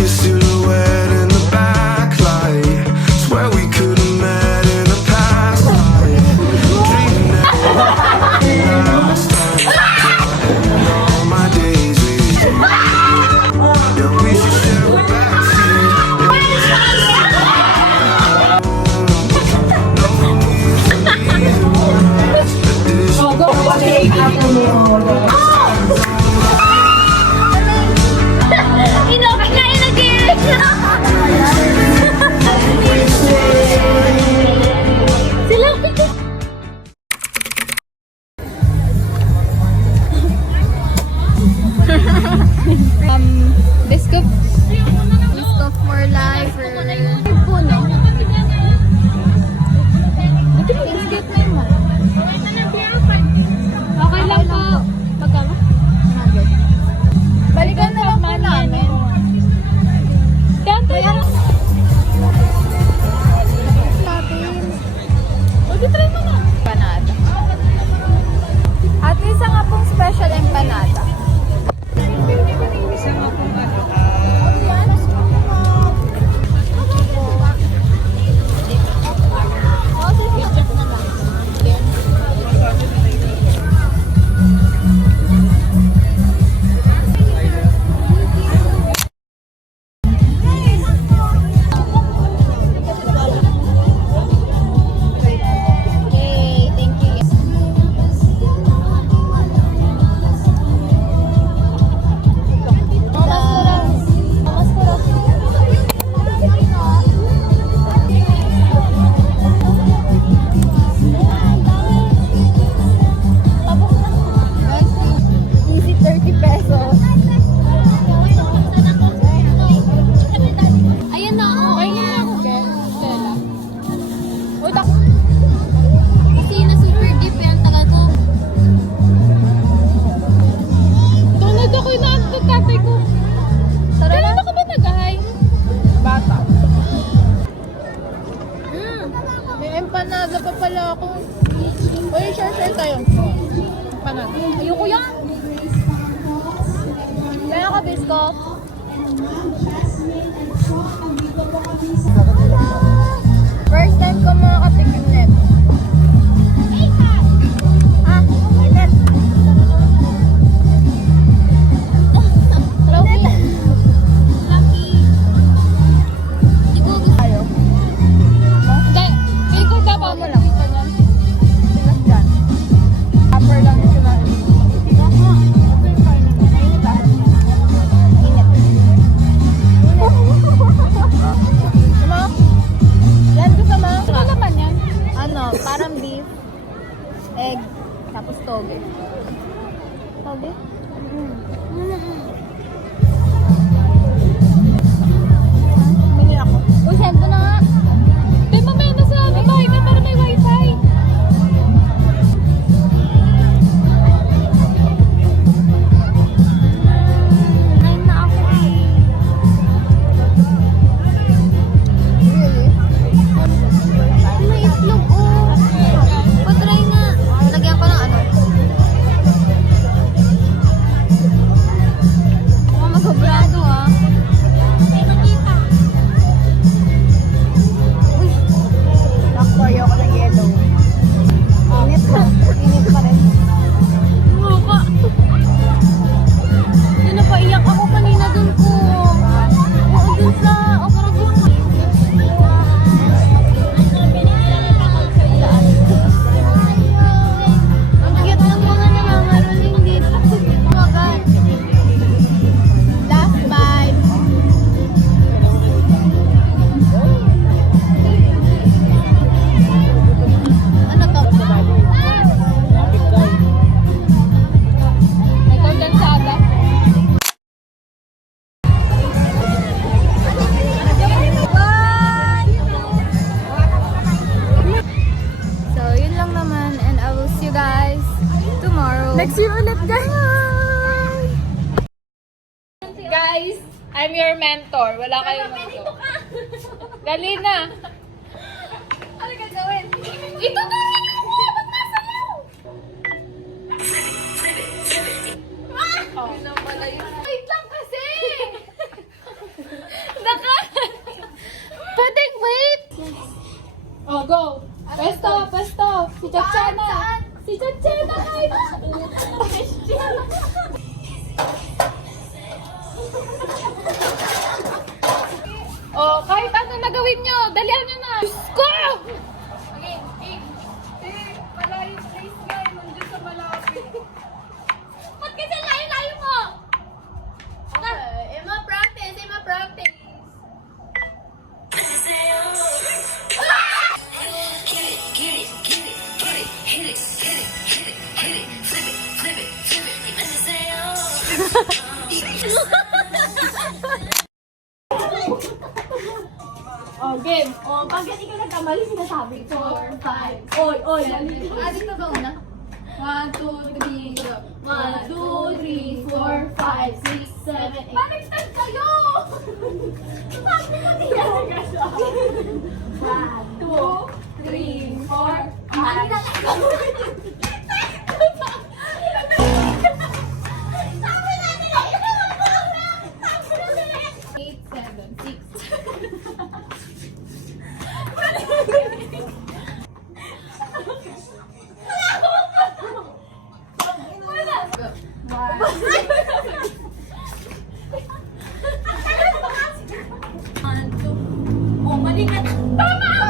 your silhouette in the backlight. Swear we could have met in a past life. Dreaming that last time. And all my days with you. Yeah, we should share a backseat. No need for me to words, but this Biscuit for life or puno. Biscuit na mo. Okay lang po. Magkano? 100. Balikan na lang po namin. Kante yan. Pwede try mo na. Empanada. At isa nga pong special empanada. Isa nga pong empanada pa pala ako. Uy, share tayo. Empanada. Ayoko yan. Kaya ka, Biscuit. First time ko makakatikim net. Ah, net. Lucky. Hindi ko gusto. Tayo. Hindi. Hindi ko dapat mo lang. Tigas dyan. Upper lang yung sinabi. Mainit ah. Init. Diba? Yan gusto mo? Ano naman yan? Ano, parang beef, egg, tapos toge. Toge? Bili ako. Uy, send ko na nga. Di ba may nasa bahay ka para may wifi? Nine na ako eh. Really? May itlog oh. Patry nga. Lagyan ko ng ano. Magabrado ah. Uy. Nakpo, ayoko ng yellow. Init pa. Init pa rin. Mukha. Hindi na paiyak ako kanina dun ko. Oo, dun sa operasyon. Ang cute ng mga nangangaroling dito. Oh my God. Last bite. Ano to? May kondensada. So, yun lang naman. And I will see you guys tomorrow. Next year ulit, guys! Guys, I'm your mentor. Wala kayong mentor. Galina. Ano gagawin? Ito na! Magmasayaw! Yun lang pala yun. Wait lang kasi! Chachana! Si Chachana kayo! Oh, kahit ano na gawin nyo, dalihan nyo na! Diyos ko! Malayo place nga yun, nandiyan sa malapit. Ba't kasi layo-layo mo? Okay, Emma practice, Emma practice. Oh, game. Oh, pag ikaw nagkamali, sinasabi. 4, 5. Oy, oy. Dito ba una? 1, 2, 3, go. 1, 2, 3, 4, 5, 6, 7, 8. Baliktad kayo! Sabi ko niya. 1, 2, 3, 4, 5. Sabi natin na yun! Sabi natin na yun! 8, 7, 6. Oh, mali ka. Tama ako!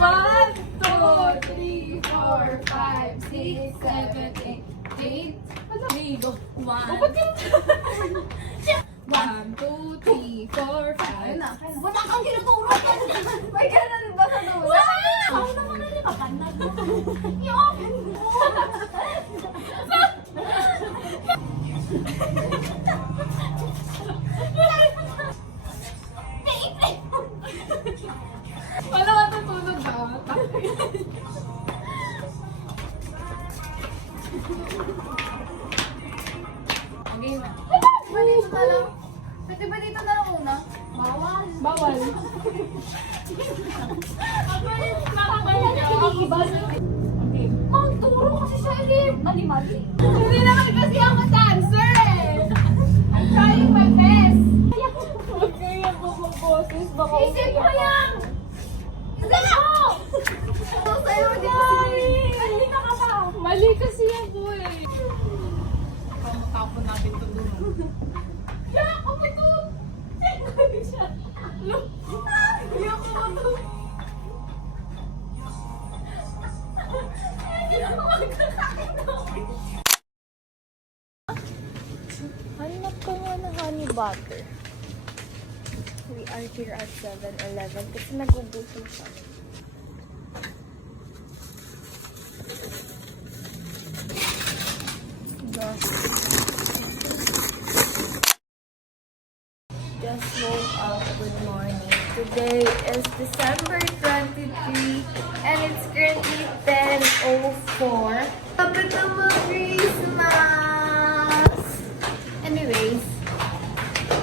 One, 2, 3, 4, 5, 6, 7, 8. 8. Amigo. 1, 2, 3, 4, 5. Wala kang tinuturo. May ganun ba sa dulo? Wala! Ako naman na nakapanag. Yung! Wala ka tutulog ba? Okay na. Dito na lang. Pwede ba dito na lang una? Bawal. Bawal. Okay. Magturo kasi siya ulit. Mali-mali. Hindi naman kasi ako dancer eh. I'm trying my best. Huwag kayo bumaboses. Baka Isip ko yan! Isa na ako! Ito sa'yo, di ba si Mali ka ka ba? mali kasi ako eh. Tapon natin ito dun. Yeah, oh my God! Look! Ayoko mo to. Hindi ako magkakain to. Hanap ko nga ng honey butter. We are here at 7-Eleven kasi nagugutom siya. Just woke up. Good morning. Today is December 23 and it's currently 10:04. Kapit na mag-Christmas! Anyways,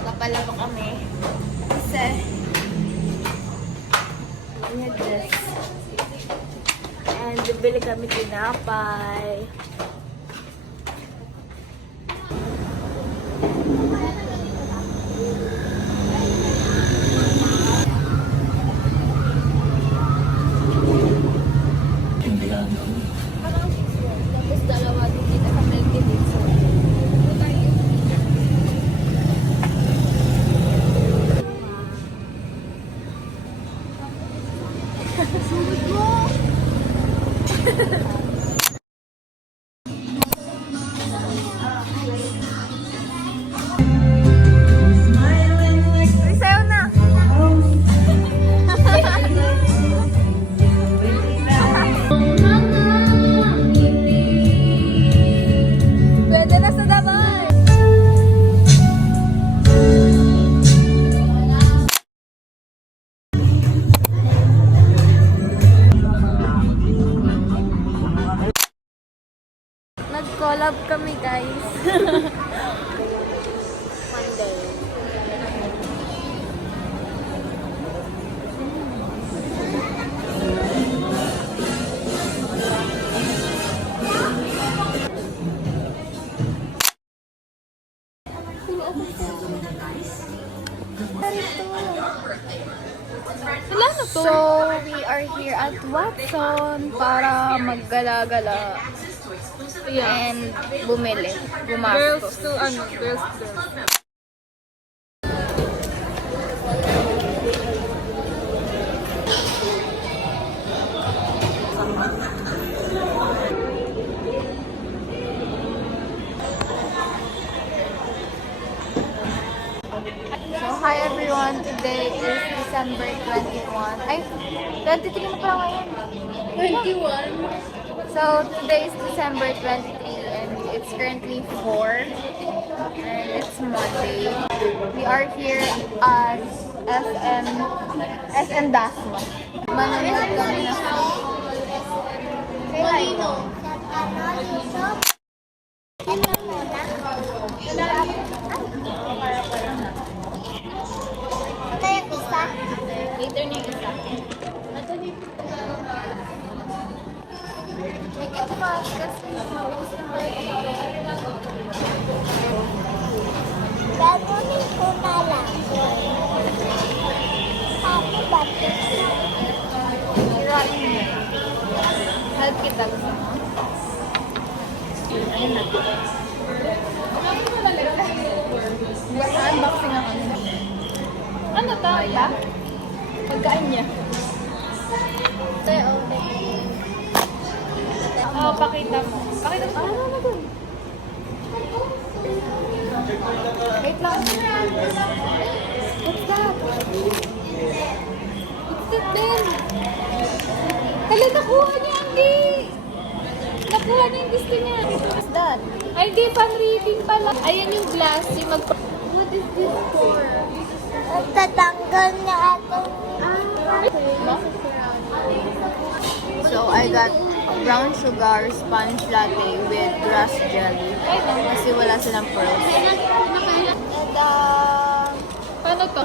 kapala pa kami. Kasi, we had this. And bibili kami tinapay. Tapos dalawa din kita sa milk dito. Sayo na! Pwede na sa damay! Nag-collab kami, guys. Monday. Ganito. are here at Watson para maggala-gala and bumili, Girls bumastos. to ano, girls to girls. So, hi everyone. Today is December 21. Ay, 23 na pala ngayon. 21. So, today is December 23 and it's currently 4 and it's Monday. We are here at SM Dasma. Manonood kami ng Molino. Later na yung isa. Make it fast kasi maubos na Gagawin ko na lang. Paano ba ito? Hirain mo. Help kita, gusto mo? Ayun na. Unboxing ako. Ano to? Ba? Pagkain niya. Oh, pakita mo. Pakita mo. Ano na dun? Wait lang. What's that? What's it then? Hala, nakuha niya, Andy! Nakuha niya yung gusto niya. What's that? Ay, di, pan-reading pala. Ayan yung glass, yung What is this for? Tatanggal na ako. So, I got brown sugar sponge latte with grass jelly. Kasi wala silang pearls. And, Paano to?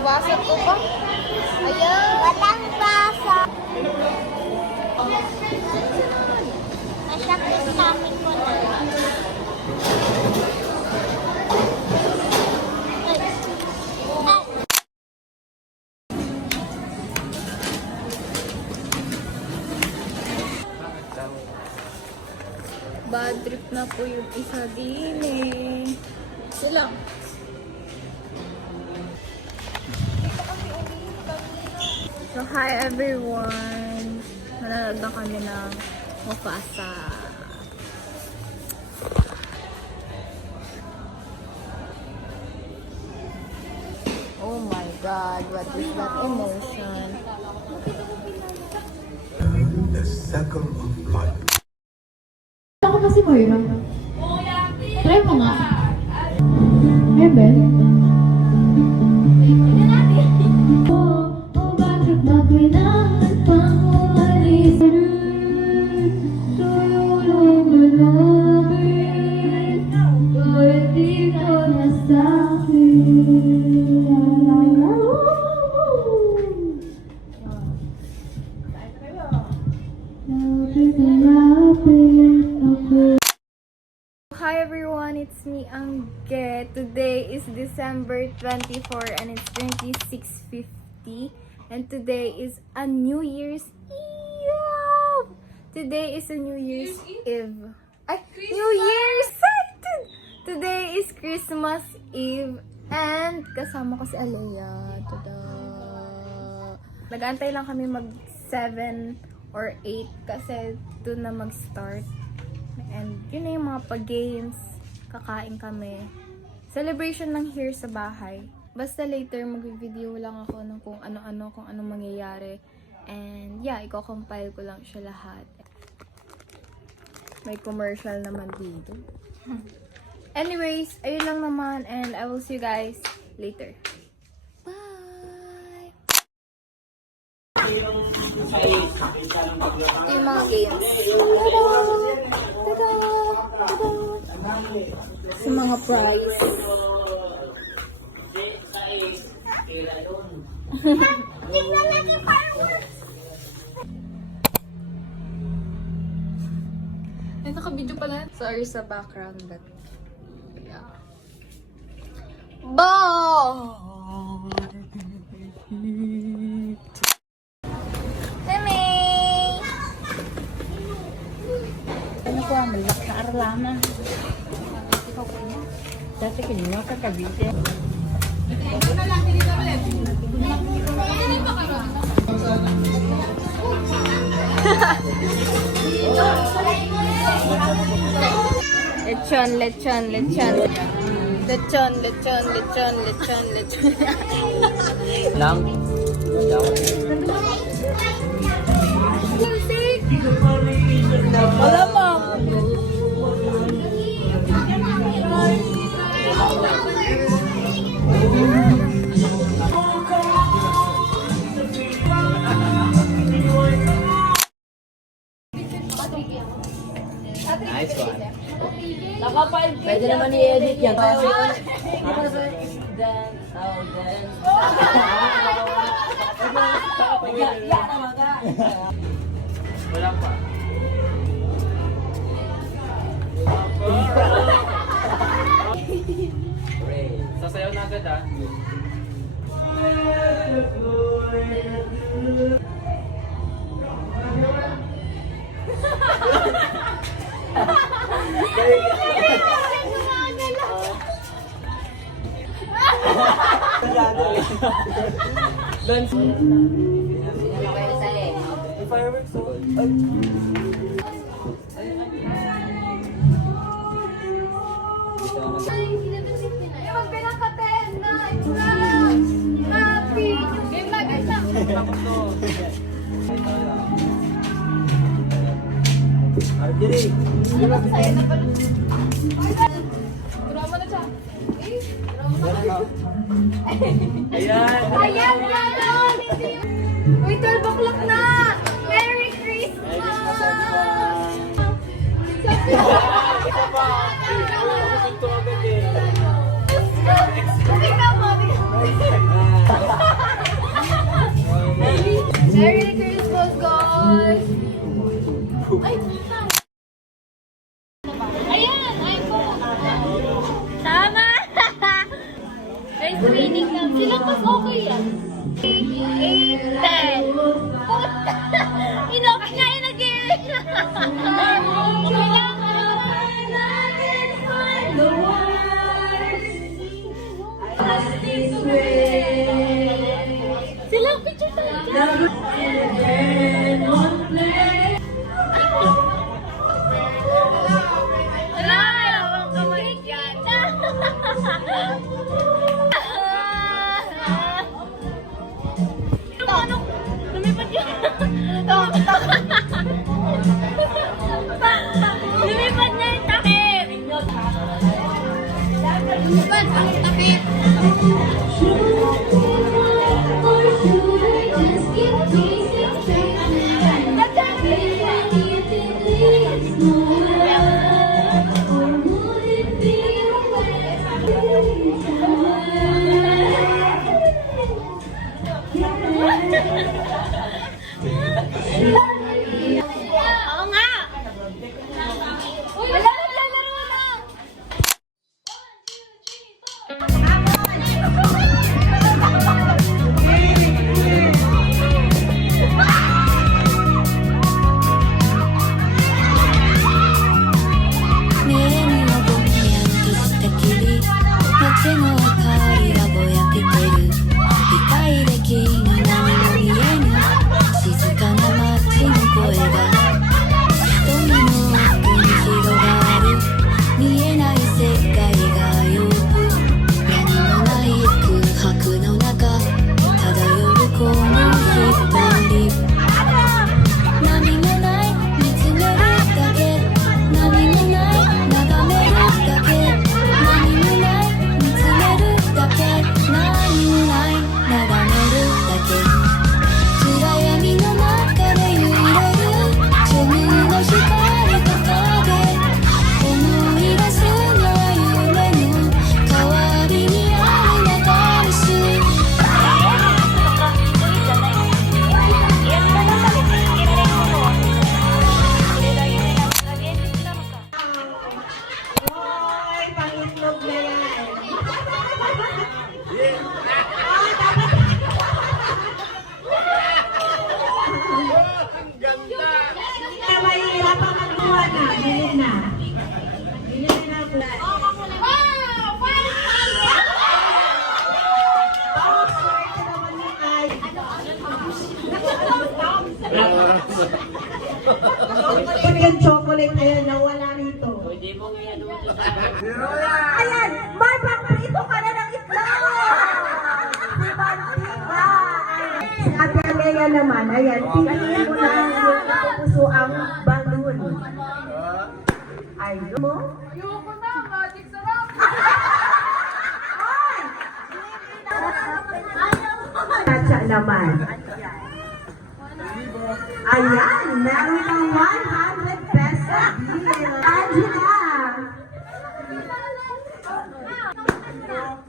basa ko ba? Ayan! Walang basa. Masakit namin ko na lang. Bad trip na po yung isa din eh. Sila. So, hi everyone! Nanonood na kami ng Mufasa. Oh my God, what is that emotion? The circle of life. Ako pa si Moira. Try mo nga. Hey, Ben. Bakit ba kailangan pang umalis? Tulong mo namin. Kahit di ka na sa'kin. Hi everyone, it's me, Angge. Today is December 24 and it's currently 6:50. And today is a New Year's Eve! Today is a New Year's Eve. Ay, New Year's! Today is Christmas Eve. And kasama ko si Alea. Tada! Nag-aantay lang kami mag 7 or 8 kasi doon na mag-start. And yun na yung mga pag-games, kakain kami. Celebration lang here sa bahay. Basta later mag-video lang ako ng kung ano-ano, kung anong mangyayari. And yeah, i-compile ko lang siya lahat. May commercial naman dito. Anyways, ayun lang naman and I will see you guys later. Bye! Ito yung mga games. Tada! Sa mga prize. Tingnan natin yung fireworks. Ay, naka-video pala. Sorry sa background, but yeah. Bye! balak sa arlaman. Dati kinuha ka Cavite. Lechon, lechon, lechon. Lechon, lechon, lechon, lechon, lechon. Lang. Wala mo. Nice one. Pwede naman i-edit yan. Wala pa. Sasayaw na agad ah. Dance. Fireworks. Archery. Ayan. Ayan, ganon! Uy, 12 o'clock na! Merry Christmas! Isa pa. Ito agad eh. Tingnan mo, Merry Christmas, guys! Ay, Ayan, iPhone. Tama! Guys, winning na. Sila mas okay yan. 8, 10. Puta! Inok niya yung nag-iwin. Sila picture tayo. Wala, ewan ka maligyan. Ito, anong kuha na. Bilhin na. Bilhin na na. Ang swerte naman ni Ay. Ito yung chocolate na yan, nawala rito. Ayan, may paprito ka na ng itlog! Si Bantiga! Si Ate Alea naman, ayan, piliin mo na yung puso ang balloon. Ayaw mo? Ayoko na, magic sarap. Tatsa naman. Ayan, meron kang 100 pesos bill. Angela!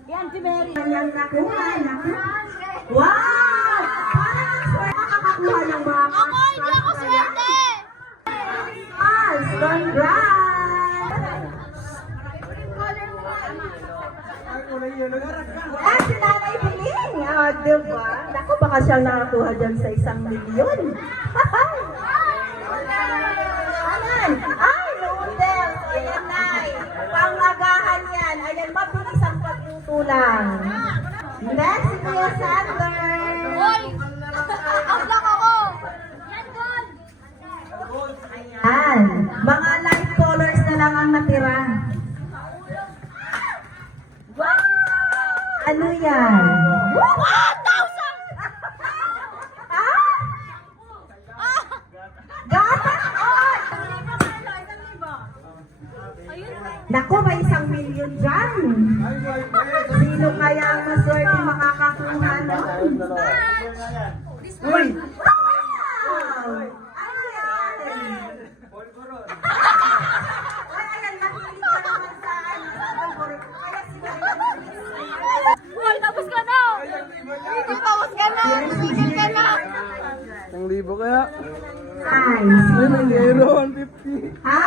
Yan, si Mary. Yan, nakuha. Wow! Parang ang swerte makakakuha ng mga Hindi ako swerte! Yes, congrats! Ah, si Nanay Piling! Ah, diba? Naku, baka siyang nakakuha dyan sa 1 milyon. Ayan! Ay, noodles! Ayan, Nay. Pangagahan yan. Ayan, mabilis ang pagtutulang. Next, si Kuya Sander. Hoy! Out lang ako! Ayan. Mga light colors na lang ang natira. Ano yan? 1,000! Gata! Naku, may 1 milyon dyan. Sino kaya ang maswerte makakakuha nun? Uy! Wow! Ano yan? Ay, ayan, nakikita ka naman sa ano, sa Balbor. Kaya sila Hoy, tapos ka na! Tapos ka na! Tigil ka na! Ang libo kaya? Nice. Ay, 150. Ha?